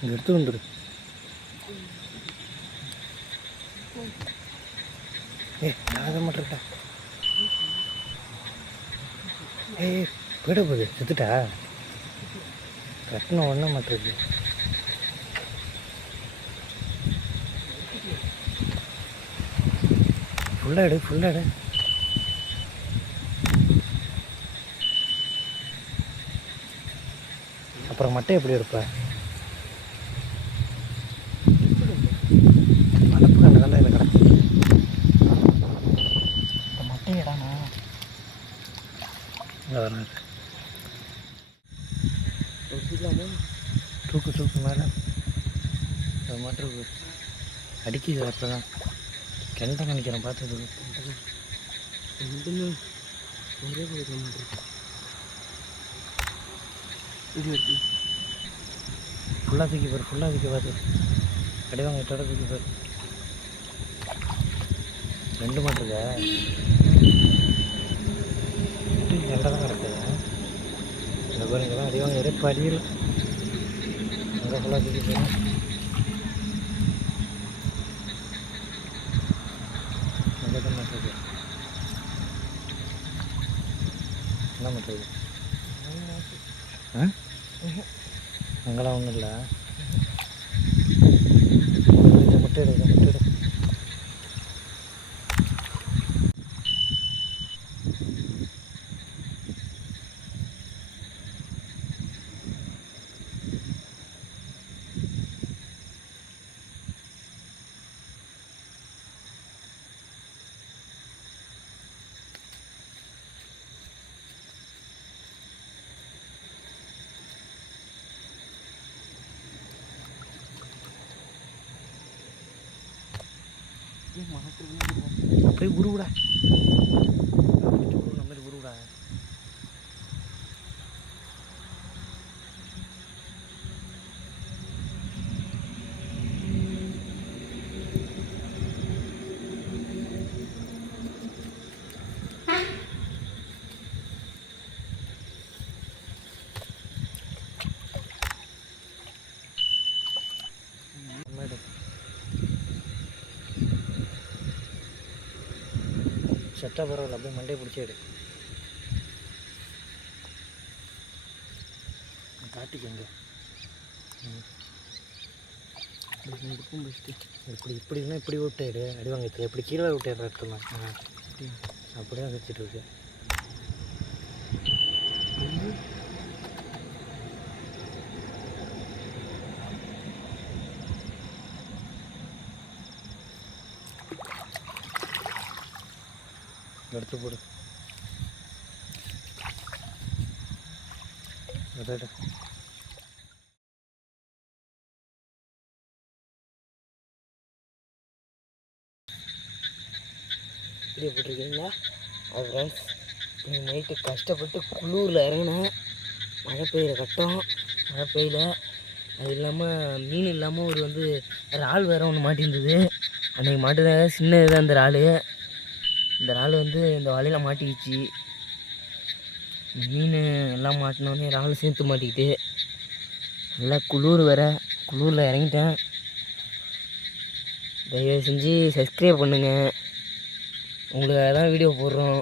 இங்கே எடுத்து வந்துடு. நான் மாட்டிருக்கா. போயிட போகுது. செத்துட்டா? கட்டின ஒன்றும் மாட்டிருக்கு. ஃபுல்லாக எடு. அப்புறம் மட்டை எப்படி எடுப்ப? மலப்பு கண்டதால இதை கிடக்கு. இப்போ மட்டை இடானா இங்கே வர தூக்கு மேலே அது மட்டும் அடிக்குது. அப்போ தான் கிணத்த நினைக்கிறேன். பார்த்தது ரெண்டுமே ஒரே கொடுக்க மாட்டேன். ஃபுல்லாக தூக்கி பார்த்து அடிவாங்க எட்டோட தூக்கி பாரு. 2 மாட்டிருக்கா? எண்டை தான் கிடக்குது. இந்த பாரு இங்கே தான் அடிவாங்க. இறைப்பு அடியில் அங்கே ஃபுல்லாக தூக்கி போயிடும். அங்கே தான் மாட்டிருக்கு. என்ன மாட்டிருக்கு? அங்கெல்லாம் ஒன்றும் இல்லை. முட்டை எடு. அப்படியே உருவிடா. நம்ம மாதிரி உருவிடா. செத்தா பரவாயில்ல. அப்படியே மண்டையை பிடிச்சி எடு. காட்டிக்கங்க. இப்படின்னா இப்படி விட்டாயிடு. அடி வாங்கிட்டு இப்படி கீழே விட்டாயிடுற இடத்துல அப்படியே வச்சுட்டு இருக்கு. எடுத்து போடு. அதான் வீடியோ போட்டிருக்கீங்களா? அது ஃப்ரெண்ட்ஸ், நைட்டு கஷ்டப்பட்டு குளூரில் இறங்கினேன். மழை பெய்கிற கட்டம், மழை பெய்யல. அது இல்லாமல் மீன் இல்லாமல் ஒரு இறால் வேறு ஒன்று மாட்டியிருந்தது. அன்றைக்கி மாட்டுறத சின்ன இதுதான் இந்த இறால். இந்த இறால் இந்த வலையில் மாட்டிக்கிச்சு. மீன் எல்லாம் மாட்டினோடனே இறால் சேர்த்து மாட்டிக்கிட்டு நல்லா குளூர் வேறு. குளூரில் இறங்கிட்டேன். தயவு செஞ்சு சப்ஸ்கிரைப் பண்ணுங்கள். உங்களுக்கு தான் வீடியோ போடுறோம்.